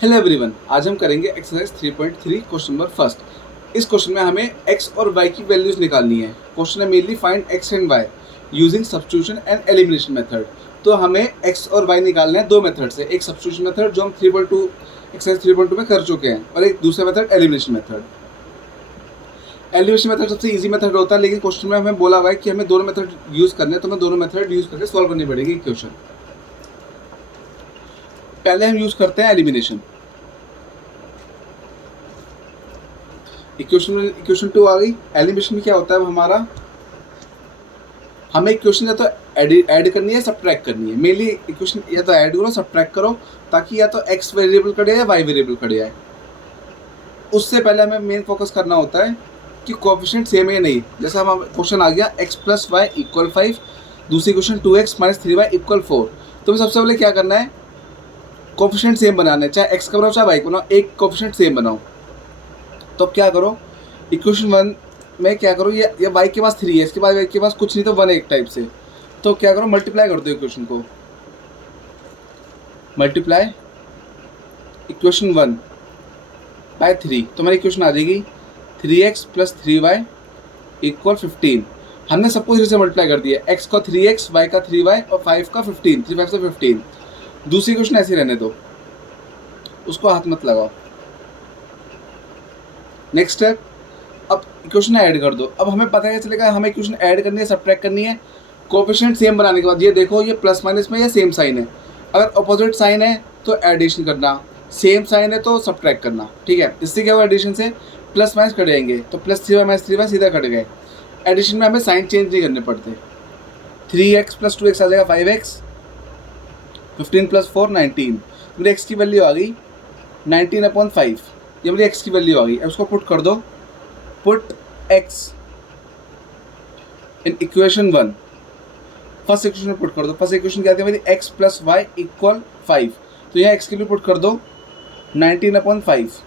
Hello everyone, आज हम करेंगे एक्सरसाइज 3.3 क्वेश्चन नंबर फर्स्ट। इस क्वेश्चन में हमें एक्स और वाई की वैल्यूज निकालनी है। क्वेश्चन है mainly find X and Y using substitution and elimination method. तो हमें एक्स और वाई निकालने हैं दो मेथड से, एक सब्स्टिट्यूशन मेथड जो हम 3.2 एक्सरसाइज 3.2 में कर चुके हैं, और एक दूसरा method elimination method. Elimination method सबसे इजी मेथड होता है, लेकिन क्वेश्चन में हमें बोला हुआ है कि हमें दोनों मेथड यूज करने हैं, तो हमें दोनों मेथड यूज करके सॉल्व करनी पड़ेगी क्वेश्चन। पहले हम यूज करते हैं एलिमिनेशन। इक्वेशन 2 आ गई। एलिमिनेशन में क्या होता है हमारा, हमें इक्वेशन या तो ऐड करनी है, सब्ट्रैक्ट करनी है। मेनली इक्वेशन या तो ऐड करो, सब्ट्रैक्ट करो, ताकि या तो एक्स वेरिएबल कटे या वाई वेरिएबल कटे जाए। उससे पहले हमें मेन फोकस करना होता है कि कोएफिशिएंट सेम है या नहीं। जैसे हम क्वेश्चन आ गया x प्लस वाई इक्वल 5, दूसरी question 2x minus 3y equal 4। तो हमें सबसे पहले क्या करना है, कोएफिशिएंट सेम बनाना है, चाहे x का बनाओ चाहे y का बनाओ, एक कोएफिशिएंट सेम बनाओ। तो अब क्या करो, इक्वेशन 1 में क्या करो, ये y के पास 3 है, इसके बाद y के पास कुछ नहीं, तो 1 है एक टाइप से। तो क्या करो, मल्टीप्लाई कर दो इक्वेशन को। मल्टीप्लाई इक्वेशन 1 बाय 3, तो हमारी इक्वेशन आ जाएगी 3x प्लस 3y इक्वल 15। हमने सबको 3 से मल्टीप्लाई कर दिया, x का 3x, y का 3y और 5 का 15, 3 5 से 15। दूसरी इक्वेशन ऐसे रहने दो, उसको हाथ मत लगाओ। नेक्स्ट स्टेप, अब इक्वेशन ऐड कर दो। अब हमें पता है चलेगा हमें इक्वेशन ऐड करनी है, सब्ट्रैक्ट करनी है। कोएफिशिएंट सेम बनाने के बाद ये देखो, ये प्लस माइनस में या सेम साइन है। अगर अपोजिट साइन है तो एडिशन करना, सेम साइन है तो सब्ट्रैक्ट करना। ठीक है, इससे क्या हुआ, एडिशन से प्लस माइनस कट जाएंगे, तो प्लस 3y माइनस 3y सीधा कट गए। एडिशन में हमें साइन चेंज नहीं करने पड़ते। 3x प्लस 2x आ जाएगा 5x, 15 प्लस 4 19। मेरी x की वैल्यू आ गई 19/5। ये मेरी x की वैल्यू आ गई। अब उसको पुट कर दो, put x in equation 1। First equation में पुट कर दो। फर्स्ट इक्वेशन क्या थी मेरी, x प्लस वाई इक्वल 5। तो यहाँ x के लिए पुट कर दो 19/5।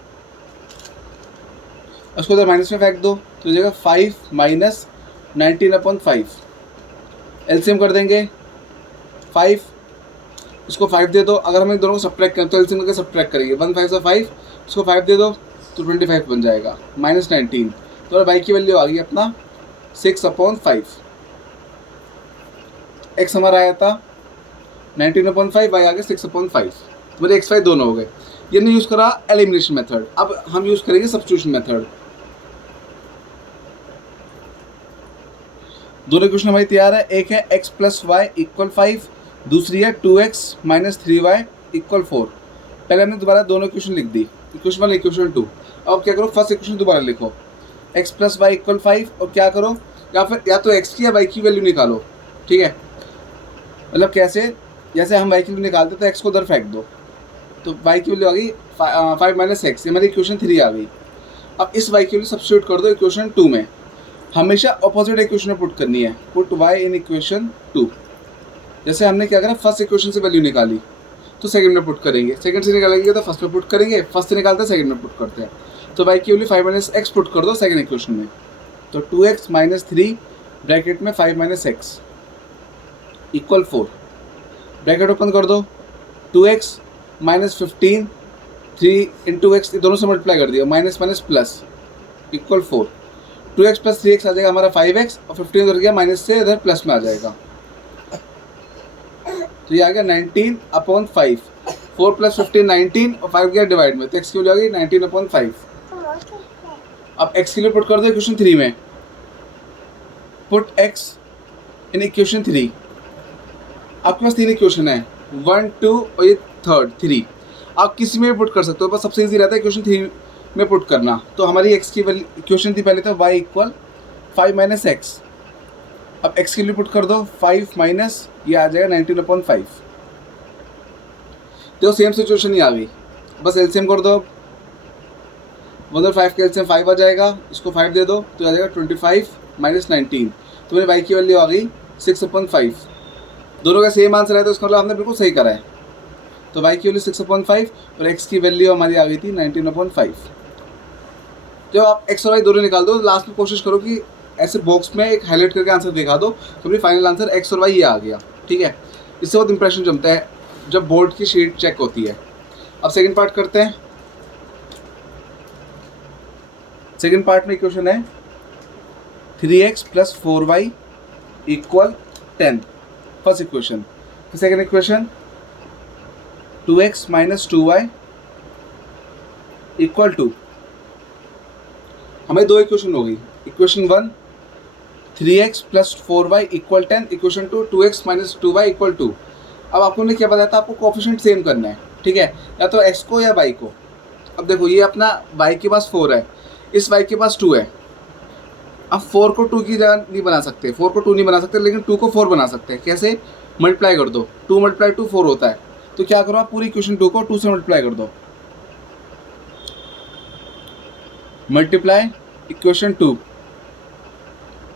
उसको उधर माइनस में फेंक दो, तो हो जाएगा 5 माइनस 19/5। एलसीएम कर देंगे 5, इसको 5 दे दो। अगर हम इन दोनों को सब्ट्रैक्ट करें तो एलसीएम करके सब्ट्रैक्ट करेंगे, 1 5 से 5, इसको 5 दे दो तो 25 बन जाएगा, माइनस 19। तो वाई की वैल्यू आ गई अपना 6/5। एक्स हमारा आया था 19/5, वाई आ गया 6/5। मेरे एक्स वाई दोनों हो गए। ये नहीं यूज़ करा एलिमिनेशन मेथड। अब हम यूज़ करेंगे सब्स्टिट्यूशन मेथड। दोनों इक्वेशन हमारी तैयार है। एक है x प्लस वाई इक्वल 5, दूसरी है 2x माइनस 3y इक्वल 4। पहले हमने दोबारा दोनों इक्वेशन लिख दी, इक्वेशन 1 इक्वेशन 2। अब क्या करो, फर्स्ट इक्वेशन दोबारा लिखो, x प्लस वाई इक्वल 5, और क्या करो, या तो x की या y की वैल्यू निकालो। ठीक है, मतलब कैसे, जैसे हम y की वैल्यू निकालते तो x को उधर फेंक दो, तो y की वैल्यू आ गई 5 माइनस x, ये हमारी इक्वेशन 3 आ गई। अब इस y की वैल्यू सब्स्टिट्यूट कर दो इक्वेशन 2 में। हमेशा अपोजिट इक्वेशन में पुट करनी है, पुट y इन इक्वेशन 2। जैसे हमने क्या करा, फर्स्ट इक्वेशन से वैल्यू निकाली तो सेकंड में पुट करेंगे, सेकंड से निकालेंगे तो फर्स्ट में पुट करेंगे, फर्स्ट से निकालते हैं सेकंड में पुट करते हैं। तो y की वैल्यू 5 माइनस एक्स पुट कर दो सेकंड इक्वेशन में, तो 2x माइनस 3 ब्रैकेट में 5 minus x equal 4। Bracket open कर दो, 2x माइनस 15, 3 इंटू एक्स, दोनों से मल्टीप्लाई कर दिया, minus minus plus equal 4। 2x plus 3x आ जाएगा हमारा 5x, और 15 उधर गया माइनस से इधर प्लस में आ जाएगा, तो ये आ गया 19/5। 4 प्लस 15 19, और 5 गया डिवाइड में, तो x की वैल्यू आ गई 19/5। अब x के लिए पुट कर दो इक्वेशन 3 में, पुट x इन इक्वेशन 3। आपके पास 3 इक्वेशन है, 1 2 और ये थर्ड 3। आप किसी में भी पुट कर सकते हो, बस सबसे ईजी रहता है इक्वेशन 3 में पुट करना। तो हमारी x की वैल्यू इक्वेशन थी पहले तो y इक्वल 5 माइनस एक्स। अब x के लिए पुट कर दो 5 माइनस, ये आ जाएगा 19/5। तो सेम सिचुएशन ही आ गई, बस एलसीएम कर दो, 1 और 5 के एलसीएम 5 आ जाएगा, इसको 5 दे दो तो आ जाएगा 25 माइनस 19। तो मेरी y की वैल्यू आ गई 6/5। दोनों का सेम आंसर है, तो इसका मतलब हमने बिल्कुल सही करा है। तो y की वैल्यू 6/5 और x की वैल्यू हमारी आ गई थी 19/5। जब आप x और y दोनों निकाल दो, लास्ट में कोशिश करो कि ऐसे बॉक्स में एक हाईलाइट करके आंसर दिखा दो, तो मेरी फाइनल आंसर x और y ये आ गया। ठीक है, इससे बहुत इंप्रेशन जमता है जब बोर्ड की शीट चेक होती है। अब सेकंड पार्ट करते हैं। सेकंड पार्ट में इक्वेशन है 3x plus 4y equal 10, first equation. फिर second equation 2x minus 2y equal 2। हमें दो इक्वेशन हो गई। Equation 1 3x plus 4y equal 10, equation 2 2x minus 2y equal 2। अब आपको ने क्या बताया था, आपको कोफिशिएंट सेम करना है, ठीक है, या तो x को या y को। अब देखो ये अपना y के पास 4 है, इस y के पास 2 है। अब 4 को 2 की जगह नहीं बना सकते, 4 को 2 नहीं बना सकते, लेकिन 2 को 4 बना सकते हैं। कैसे? मल्टीप्लाई कर दो, 2 मल्टीप्लाई 2 4 होता है। तो क्या करो, आप पूरी इक्वेशन 2 को 2 से मल्टीप्लाई कर दो। मल्टीप्लाई इक्वेशन 2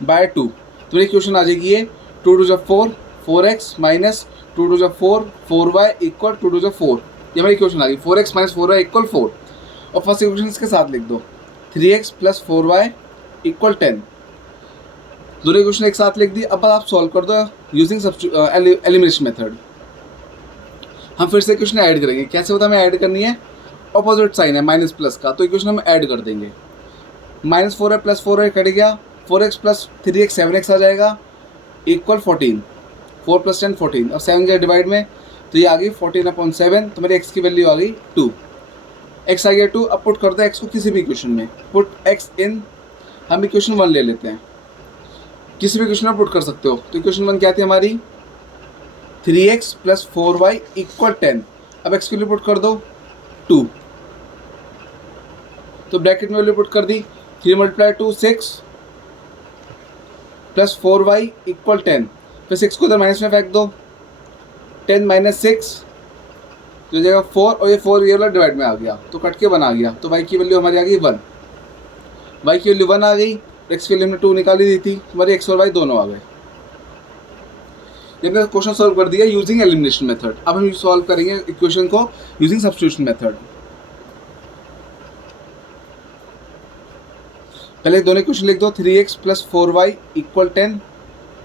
बाय 2, तो ये इक्वेशन आ जाएगी ये 2 2 4 4x माइनस 2 2 4 4y इक्वल 2 2 4। ये हमारी इक्वेशन आ गई 4x माइनस 4y इक्वल 4। और फर्स्ट इक्वेशन इसके साथ लिख दो 3x प्लस 4y इक्वल 10। दोनों इक्वेशन एक साथ लिख दी। अब आप सॉल्व कर दो यूजिंग एलिमिनेशन मेथड। हम फिर से इक्वेशन ऐड करेंगे। कैसे होता है, हमें ऐड करनी है, ऑपोजिट साइन है माइनस प्लस का, तो इक्वेशन हम ऐड कर देंगे। माइनस 4 है प्लस 4 है कट गया, 4x प्लस 3x 7x आ जाएगा इक्वल 14। 4 प्लस 10 14, और 7 जाए डिवाइड में, तो ये आ गई 14/7। तो मेरे x की वैल्यू आ गई 2। x आ गया 2। अब पुट कर दो x को किसी भी इक्वेशन में, पुट x इन। हम इक्वेशन 1 ले लेते हैं, किसी भी इक्वेशन में पुट कर सकते हो। तो इक्वेशन 1 क्या थी हमारी, 3x प्लस 4y इक्वल 10। अब x की वैल्यू पुट कर दो 2, तो ब्रैकेट में वैल्यू पुट कर दी 3 मल्टीप्लाई 2 6 प्लस 4y इक्वल 10। फिर 6 को इधर माइनस में फेंक दो, 10 माइनस 6 तो हो जाएगा 4, और ये 4 ये वाला डिवाइड में आ गया, तो कट के 1 आ गया। तो y की वैल्यू हमारी आ गई 1। y की वैल्यू 1 आ गई, x की वैल्यू हमने 2 निकाली दी थी, हमारे x और y दोनों आ गए। ये हमने क्वेश्चन सॉल्व कर दिया यूजिंग एलिमिनेशन मेथड। अब हम सॉल्व करेंगे इक्वेशन को यूजिंग सब्स्टिट्यूशन मेथड। पहले दोनों इक्वेशन लिख दो, 3x plus 4y equal 10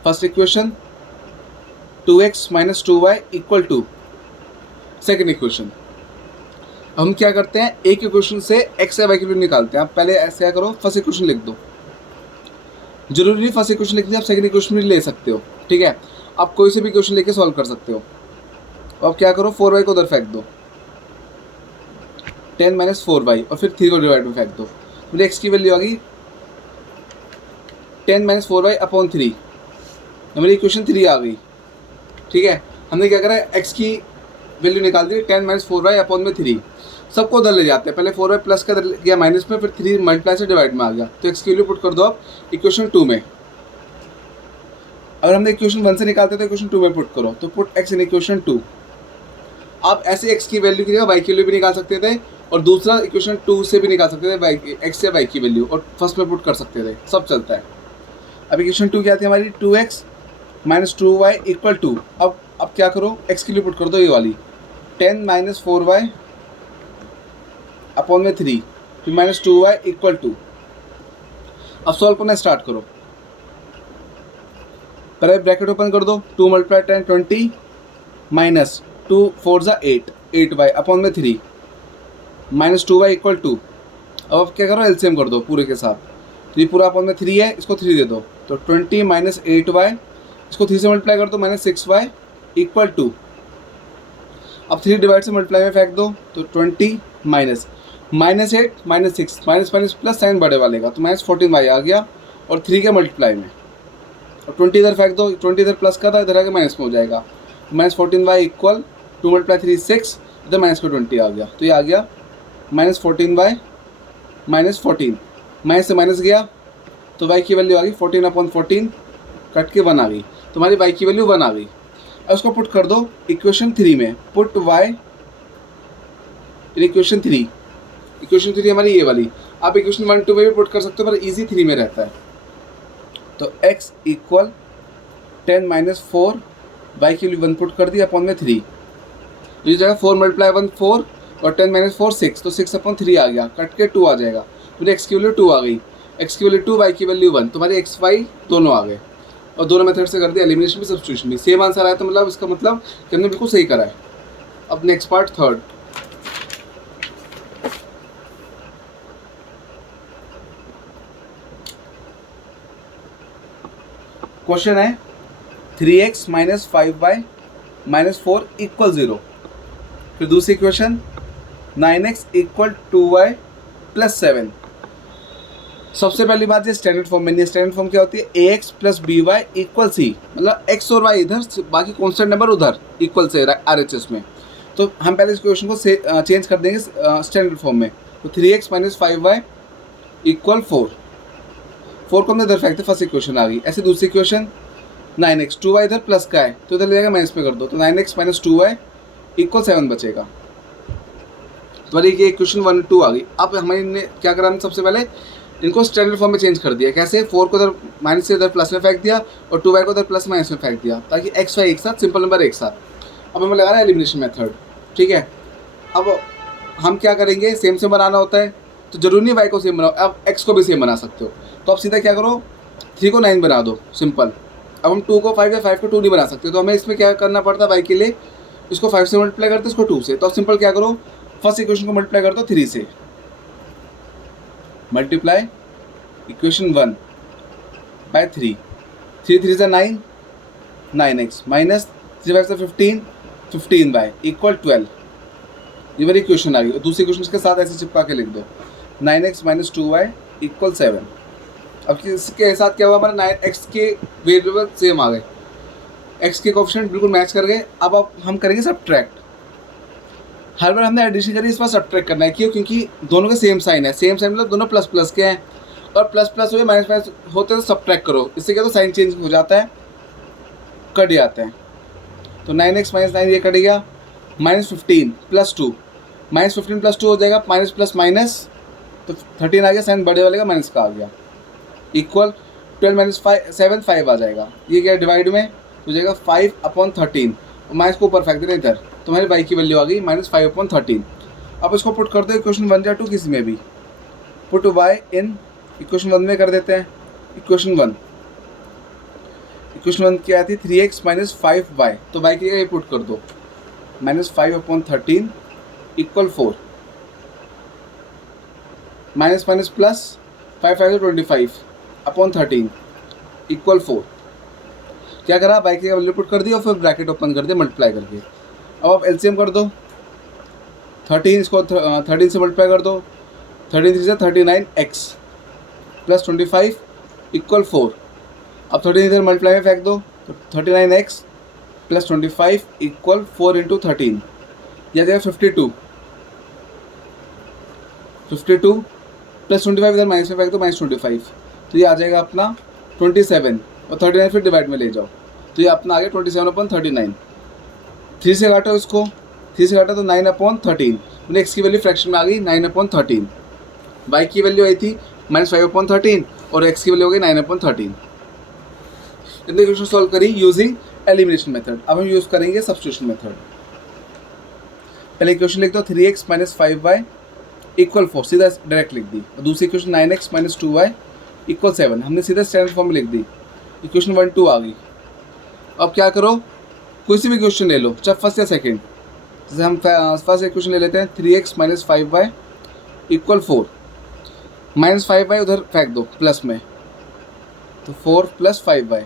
first equation, 2x minus 2y equal 2 second equation. हम क्या करते हैं, एक इक्वेशन से x या y की वैल्यू निकालते हैं। आप पहले ऐसे क्या करो, फर्स्ट इक्वेशन लिख दो। जरूरी नहीं फर्स्ट इक्वेशन लिखनी, आप सेकेंड इक्वेशन भी ले सकते हो, ठीक है। आप कोई से भी इक्वेशन लेके सॉल्व कर सकते हो। अब क्या करो, 4y को उधर फेंक दो, 10 माइनस 4y, और फिर 3 को डिवाइड में फेंक दो। मेरे x की वैल्यू आ गई 10 माइनस 4y अपॉन 3, मेरी इक्वेशन 3 आ गई, ठीक है। हमने क्या करा, x की वैल्यू निकाल दी 10 माइनस 4y अपॉन में 3। सबको उधर ले जाते हैं, पहले 4y प्लस का गया माइनस में, फिर 3 मल्टीप्लाई से डिवाइड में आ गया। तो x की वैल्यू पुट कर दो आप इक्वेशन 2 में। अगर हमने इक्वेशन 1 से निकालते तो इक्वेशन 2 में पुट करो, तो पुट x इन इक्वेशन 2। आप ऐसे x की वैल्यू की जगह y की वैल्यू भी निकाल सकते थे, और दूसरा इक्वेशन 2 से भी निकाल सकते थे x या y की वैल्यू, और फर्स्ट में पुट कर सकते थे, सब चलता है। अब इक्वेशन 2 क्या थी हमारी, 2x माइनस 2y इक्वल 2। अब क्या करो, x की वैल्यू पुट कर दो ये वाली, 10 माइनस 4y अपॉन में 3, फिर माइनस 2y इक्वल 2। अब सॉल्व करना स्टार्ट करो। पहले ब्रैकेट ओपन कर दो, 2 मल्टीप्लाई 10 20 माइनस 2 4 ज़ा 8 8y अपॉन में 3 माइनस 2y इक्वल 2। अब क्या करो, एलसीएम कर दो पूरे के साथ। तो ये पूरा अपॉन में 3 है, इसको 3 दे दो, तो 20 माइनस 8y, इसको 3 से मल्टीप्लाई कर दो, माइनस 6y इक्वल 2। अब 3 डिवाइड से मल्टीप्लाई में फेंक दो, तो 20 minus 8 minus 6 minus minus plus sign बड़े वाले का, तो माइनस 14y आ गया, और 3 के मल्टीप्लाई में, और 20 इधर फेंक दो, 20 इधर प्लस का था, इधर आके माइनस में हो जाएगा। माइनस 14y इक्वल 2 मल्टीप्लाई 3 6, इधर माइनस का 20 आ गया, तो ये आ गया माइनस 14y माइनस 14, माइनस से माइनस गया, तो y की वैल्यू आ गई 14/14, कट के 1 आ गई, तो हमारी y की वैल्यू 1 आ गई। अब उसको पुट कर दो इक्वेशन 3 में, put y in equation 3। Equation 3 हमारी ये वाली, आप इक्वेशन 1 2 में भी पुट कर सकते हो, पर इजी 3 में रहता है। तो x इक्वल 10 माइनस 4, y की वैल्यू 1 पुट कर दी अपॉन में 3। इस जगह 4 मल्टीप्लाई 1 4, और 10 माइनस 4 6, तो 6/3 आ गया, कट के 2 आ जाएगा। फिर x की वैल्यू 2 आ गई, x की वैल्यू 2, y की वैल्यू 1, तो हमारे x y दोनों आ गए। और दोनों मेथड से कर दिया, एलिमिनेशन भी सब्स्टिट्यूशन भी। सेम आंसर आया, तो मतलब इसका मतलब कि हमने बिल्कुल सही करा है। अब नेक्स्ट पार्ट थर्ड। क्वेश्चन है 3x minus 5y minus 4 equal 0। फिर दूसरी equation 9x equal 2y plus 7। सबसे पहली बात ये स्टैंडर्ड फॉर्म में नहीं, स्टैंडर्ड फॉर्म क्या होती है ax plus by equal c, मतलब x और y इधर, बाकी कॉन्स्टेंट नंबर उधर, इक्वल से RHS में। तो हम पहले इस क्वेश्चन को चेंज कर देंगे स्टैंडर्ड फॉर्म में। तो 3x माइनस 5y इक्वल 4 को हमने इधर फेंकते, फर्स्ट इक्वेशन आ गई। ऐसे दूसरी इक्वेशन 9x 2y इधर प्लस का है तो इधर ले जाएगा माइनस में कर दो, तो 9x माइनस 2y इक्वल 7 बचेगा। तो ये इक्वेशन 1 2 आ गई। अब हमने क्या करा, हमने सबसे पहले इनको स्टैंडर्ड फॉर्म में चेंज कर दिया। कैसे? 4 को इधर माइनस से इधर प्लस में फेंक दिया और 2y को इधर प्लस माइनस में फेंक दिया, ताकि x y एक साथ, सिंपल नंबर एक साथ। अब हमें लगा रहा है एलिमिनेशन मेथड, ठीक है। अब हम क्या करेंगे, सेम सेम बनाना होता है तो जरूरी नहीं y को सेम बनाओ, अब x को भी सेम बना सकते हो। तो अब सीधा क्या करो, 3 को 9 बना दो, सिंपल। अब हम 2 को 5 या 5 को 2 नहीं बना सकते, तो हमें इसमें क्या करना पड़ता है y के लिए, इसको 5 से मल्टीप्लाई करते, इसको 2 से। तो अब सिंपल क्या करो, फर्स्ट इक्वेशन को मल्टीप्लाई कर दो 3 से, मल्टीप्लाई इक्वेशन 1 बाय 3, 3 3 से 9, 9x माइनस 3 5 से 15, 15y इक्वल 12। ये मेरी इक्वेशन आ गई। और दूसरी इक्वेशन के साथ ऐसे चिपका के लिख दो, 9x माइनस 2y इक्वल 7। अब इसके साथ क्या हुआ, हमारे 9x के वेरिएबल सेम आ गए, x के कोएफिशिएंट बिल्कुल मैच कर गए। अब हम करेंगे सब्ट्रैक्ट। हर बार हमने एडिशन करी, इस बार सब्ट्रैक्ट करना है। क्यों? क्योंकि दोनों के सेम साइन है, सेम साइन मतलब दोनों प्लस प्लस के हैं, और प्लस प्लस हुए माइनस माइनस होते तो सब्ट्रैक्ट करो, इससे क्या तो साइन चेंज हो जाता है, कट जाते हैं। तो 9x माइनस 9 ये कट गया, माइनस 15 प्लस 2, माइनस 15 प्लस 2 हो जाएगा माइनस प्लस माइनस, तो 13 आ गया, साइन बड़े वाले का माइनस का आ गया, इक्वल 12 माइनस 7 5 आ जाएगा। ये क्या डिवाइड में हो जाएगा 5/13, और माइनस को ऊपर फेंक देना इधर, तो हमारी y की वैल्यू आ गई माइनस 5/13। अब इसको पुट कर दो इक्वेशन 1 या 2 किसी में भी, पुट y इन इक्वेशन 1 में कर देते हैं। इक्वेशन 1 क्या आती है, 3x माइनस 5y, तो y की जगह पुट कर दो, minus 5/13 equal 4, minus minus plus 5 5 25/13 equal 4। क्या करा, y की वैल्यू पुट कर दी और फिर ब्रैकेट ओपन कर दिया मल्टीप्लाई करके। अब आप एलसीएम कर दो, 13 इसको 13 से मल्टीप्लाई कर दो, 13 3 से 39x प्लस 25 इक्वल 4। अब 13 इधर मल्टीप्लाई में फेंक दो, तो 39x प्लस 25 इक्वल 4 इंटू 13, यह जाएगा 52 प्लस 25 इधर माइनस में फेंक दो, माइनस 25, तो ये आ जाएगा अपना 27, और 39 फिर डिवाइड में ले जाओ, तो ये अपना आ गया 27/39। 3 से काटो इसको, 3 से काटो तो 9/13, मतलब x की वैल्यू फ्रैक्शन में आ गई 9/13, y की वैल्यू आई थी माइनस 5/13 और x की वैल्यू हो गई 9/13। इतने इक्वेशन सॉल्व करी यूजिंग एलिमिनेशन मेथड। अब हम यूज़ करेंगे सब्स्टिट्यूशन मेथड। पहले इक्वेशन लिख दो, 3x माइनस 5y इक्वल 4, सीधा डायरेक्ट लिख दी। और दूसरी equation 9x minus 2y equal 7, हमने सीधा स्टैंडर्ड फॉर्म में लिख दी। इक्वेशन 1 2 आ गई। अब क्या करो, कोई सी भी इक्वेशन ले लो, चाहे फर्स्ट या सेकेंड। जैसे हम फर्स्ट इक्वेशन ले लेते हैं, 3x minus 5y equal 4, minus 5y उधर फेंक दो प्लस में, तो 4 प्लस 5y,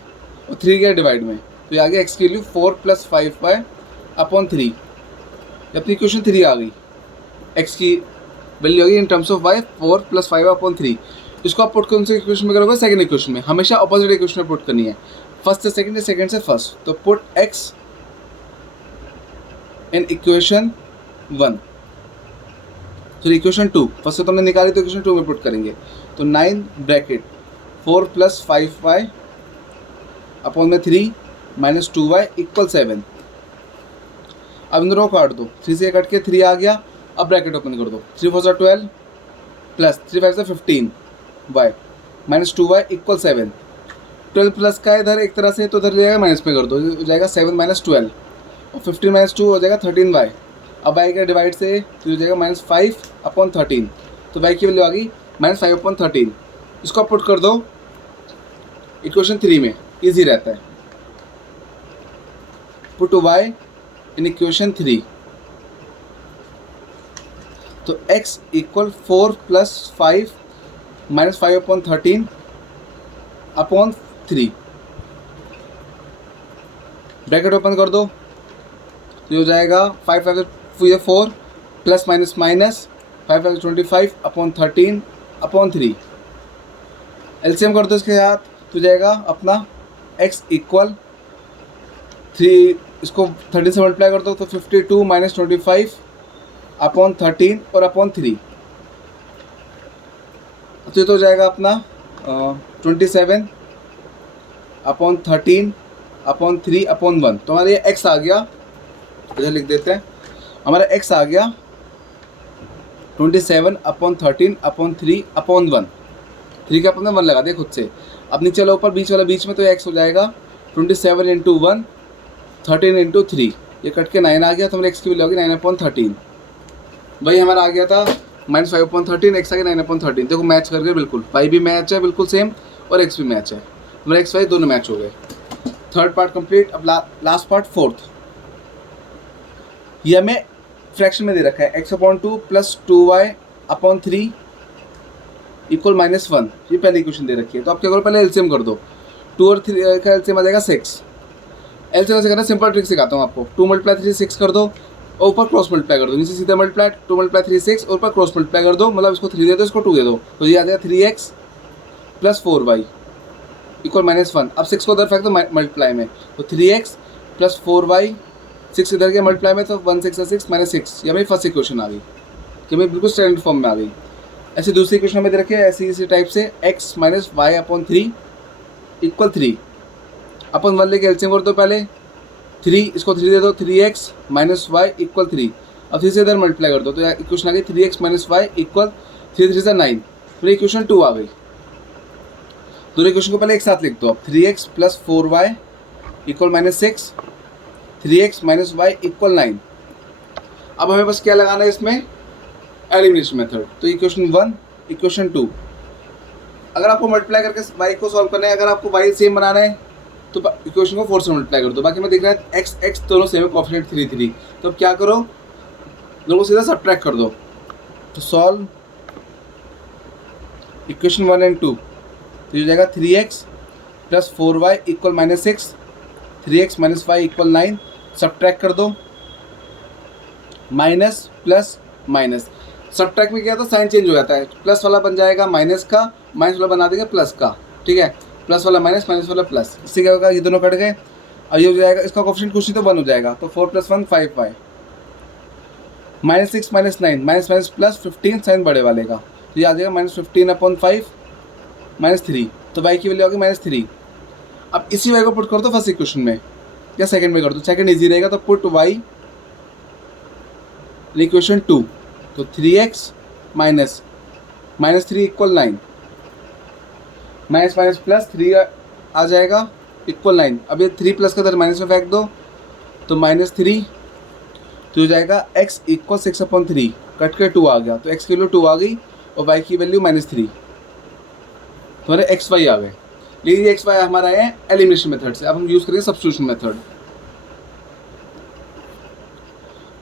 और 3 गया डिवाइड में, तो ये आ गया x की वैल्यू 4 प्लस 5y/3। अपनी इक्वेशन 3 आ गई, x की वैल्यू आ गई in terms of y 4 plus 5/3। इसको आप पुट कौन से इक्वेशन में करोगे, सेकंड इक्वेशन में। हमेशा अपोजिट इक्वेशन में पुट करनी है, फर्स्ट से सेकंड या सेकंड से फर्स्ट। तो पुट x इन इक्वेशन 1, तो इक्वेशन 2 फर्स्ट से तो हमने निकाली, तो इक्वेशन 2 में पुट करेंगे। तो 9 bracket 4 plus 5y/3 minus 2y equal 7। अब इन दोनों को काट दो, 3 से कट के 3 आ गया। अब ब्रैकेट ओपन कर दो, 3 4 12 plus 3 5 15y minus 2y equal 7। 12 plus का इधर एक तरह से, तो इधर ले जाएगा माइनस में कर दो, हो जाएगा 7 माइनस 12, और 15 माइनस 2 हो जाएगा 13y। अब y का डिवाइड से तो हो जाएगा माइनस 5/13, तो y की वैल्यू आ गई माइनस 5/13। इसको पुट कर दो इक्वेशन 3 में, इजी रहता है। पुट y इन इक्वेशन 3, तो x equal 4 plus 5 minus 5/13/3, bracket open कर दो, तो हो जाएगा 5 5 4 plus minus minus 5 5 25 upon 13 upon 3। LCM कर दो इसके साथ, तो जाएगा अपना x इक्वल 3, इसको 13 से मल्टीप्लाई कर दो तो 52 माइनस 25 अपॉन 13 और अपॉन 3, तो ये तो हो जाएगा अपना 27 अपॉन 13 अपॉन 3 अपॉन 1। तो हमारा ये x आ गया, इधर लिख देते हैं, हमारा x आ गया 27 अपॉन 13 अपॉन 3 अपॉन 1। 3 का अपने 1 लगा दे खुद से। अब नीचे वाला ऊपर बीच वाला बीच में, तो x हो जाएगा 27 इंटू 1 13 इंटू 3, ये कट के 9 आ गया, तो हमारे x की वैल्यू होगी 9 अपॉन 13। वही हमारा आ गया था -5 अपॉन 13, x आ गया 9 अपॉन 13। देखो मैच कर गए बिल्कुल, y भी मैच है बिल्कुल सेम और x भी मैच है, हमारे x y दोनों मैच हो गए। Third part complete. अब लास्ट पार्ट फोर्थ, ये हमें फ्रैक्शन में दे रखा है x upon 2 plus 2y upon 3 equal -1, ये पहली इक्वेशन दे रखी है। तो आप क्या करो, पहले एलसीएम कर दो, 2 और 3 का एलसीएम आ जाएगा 6। एलसीएम से करना सिंपल ट्रिक सिखाता हूँ आपको, 2 × 3 6 कर दो और ऊपर क्रॉस मल्टीप्लाई कर दो, नीचे सीधा मल्टीप्लाई 2 × 3 6 और ऊपर क्रॉस मल्टीप्लाई कर दो, मतलब इसको 3 दे दो इसको 2 दे दो, तो ये आ जाएगा 3x प्लस 4y इक्वल -1। अब 6 को उधर फेंक दो मल्टीप्लाई में, तो 3x प्लस 4y, 6 इधर के मल्टीप्लाई में, तो 1 6 6 -6, ये हमारी फर्स्ट इक्वेशन आ गई, कि हमें बिल्कुल स्टैंडर्ड फॉर्म में आ गई। ऐसे दूसरी इक्वेशन में दे रखी है ऐसी इसी टाइप से, x minus Y upon 3 equal 3 upon 1 लेके एलसीएम कर दो पहले, 3 इसको 3 दे दो, 3x माइनस वाई इक्वल 3। अब 3 से इधर मल्टीप्लाई कर दो, तो इक्वेशन आ गई 3x माइनस वाई इक्वल 3 3 से 9, फिर इक्वेशन 2 आ गई। दोनों इक्वेशन को पहले एक साथ लिख दो। अब 3x plus 4y equal -6, 3x minus Y equal 9। अब हमें बस क्या लगाना है इसमें, एलिमिनेशन मेथड। तो इक्वेशन 1 इक्वेशन 2, अगर आपको मल्टीप्लाई करके y को सॉल्व करना है, अगर आपको y सेम बनाना है तो इक्वेशन को 4 से मल्टीप्लाई कर दो। बाकी मैं देख रहा है x दोनों सेम है, कोएफिशिएंट 3 3, तो अब क्या करो, दोनों को सीधा सब्ट्रैक्ट कर दो। तो सॉल्व इक्वेशन 1 एंड 2, तो ये हो जाएगा 3x plus 4y equal -6, 3x minus Y equal 9, subtract कर दो, माइनस प्लस माइनस। सब्ट्रैक्ट में क्या था, साइन चेंज हो जाता है, प्लस वाला बन जाएगा माइनस का, माइनस वाला बना देंगे प्लस का, ठीक है, प्लस वाला माइनस, माइनस वाला प्लस, इससे क्या होगा, ये दोनों कट गए। अब ये हो जाएगा, इसका कोएफिशिएंट कुछ नहीं तो 1 हो जाएगा, तो 4 + 1 5y, -6 -9 minus minus plus 15 sign बड़े वाले का, तो ये आ जाएगा -15 अपॉन 5 -3, तो y की वैल्यू आ गई -3। अब इसी y को पुट कर दो फर्स्ट इक्वेशन में या सेकंड में कर दो, सेकंड इजी रहेगा, तो पुट y इन इक्वेशन 2, तो 3x minus -3 equal 9, minus minus plus 3 आ जाएगा इक्वल 9। अब ये 3 प्लस का इधर माइनस में फेंक दो, तो -3, तो हो जाएगा x इक्वल 6 अपॉन 3, कट के 2 आ गया, तो x की वैल्यू 2 आ गई और y की वैल्यू -3, तो हमारे एक्स वाई आ गए। लेकिन ये एक्स वाई हमारा है एलिमिनेशन मेथड से, अब हम यूज़ करेंगे सब्स्टिट्यूशन मेथड।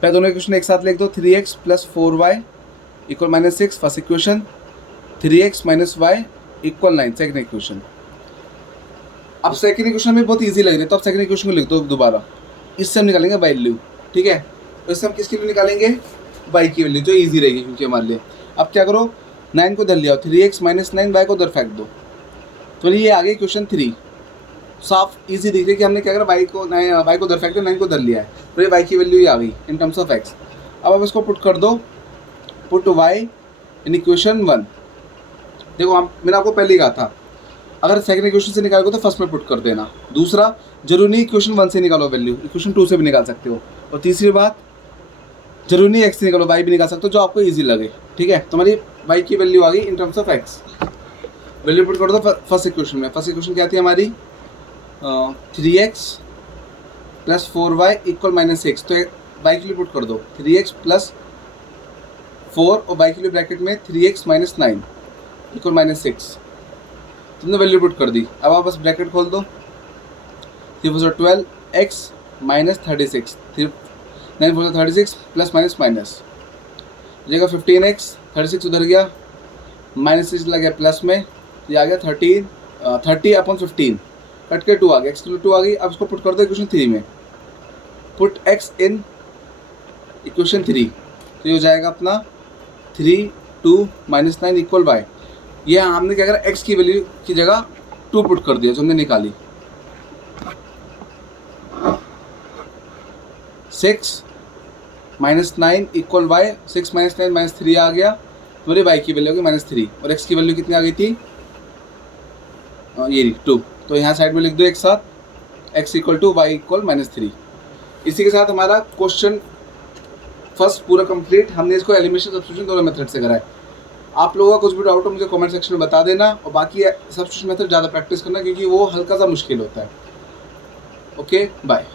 पहले दोनों इक्वेशन एक साथ लिख दो, 3x plus 4y equal -6 first equation, 3x minus Y equal 9 second equation. अब सेकंड इक्वेशन में बहुत इजी लग रही है, तो अब सेकंड इक्वेशन को लिख दो दोबारा, इससे हम निकालेंगे वैल्यू, ठीक है, तो इससे हम किसकी वैल्यू निकालेंगे, y की वैल्यू, जो इजी रहेगी क्योंकि हमारे लिए। अब क्या करो, 9 को इधर ले आओ, 3x माइनस 9 y को उधर फेंक दो, तो ये आ गई क्वेश्चन 3। साफ इजी दिख रही है कि हमने क्या करा, y को उधर फेंक दिया, 9 को उधर लिया है, तो ये y की वैल्यू ही आ गई इन टर्म्स ऑफ x। अब आप इसको पुट कर दो, पुट y इन इक्वेशन 1। देखो मैंने आपको पहले ही कहा था, अगर सेकंड इक्वेशन से निकालोगे तो फर्स्ट में पुट कर देना। दूसरा, जरूरी नहीं इक्वेशन 1 से निकालो वैल्यू, इक्वेशन 2 से भी निकाल सकते हो। और तीसरी बात, जरूरी नहीं x से निकालो, y भी निकाल सकते हो, जो आपको ईजी लगे, ठीक है। तो हमारी y की वैल्यू आ गई in terms of x। Value put कर दो फर्स्ट इक्वेशन में। फर्स्ट इक्वेशन क्या थी हमारी, 3x प्लस 4y इक्वल -6, तो y के लिए पुट कर दो 3x प्लस 4 और y के लिए ब्रैकेट में 3x माइनस 9 इक्वल -6, तुमने वैल्यू पुट कर दी। अब आप बस ब्रैकेट खोल दो, 3 4 12 x minus 36, 9 4 36 plus minus minus जगह 15x, 36 उधर गया, -6 लग गया प्लस में, ये आ गया 30 अपॉन 15, कट के 2 आ गया, x की 2 आ गई। अब इसको पुट कर दो इक्वेशन 3 में, पुट x इन इक्वेशन 3, तो ये हो जाएगा अपना 3 2 माइनस 9 इक्वल y। ये हमने क्या करा, x की वैल्यू की जगह 2 पुट कर दिया जो हमने निकाली। 6 minus 9 equal y, 6 minus 9 minus 3 आ गया, तो मेरी y की वैल्यू होगी -3 और x की वैल्यू कितनी आ गई थी, ये 2। तो यहाँ साइड में लिख दो एक साथ, x equal two Y equal -3। इसी के साथ हमारा क्वेश्चन फर्स्ट पूरा कंप्लीट। हमने इसको एलिमिनेशन सब्स्टिट्यूशन दोनों मेथड से करा है। आप लोगों का कुछ भी डाउट हो मुझे कमेंट सेक्शन में बता देना, और बाकी सब्स्टिट्यूशन मेथड ज़्यादा प्रैक्टिस करना क्योंकि वो हल्का सा मुश्किल होता है। Okay bye.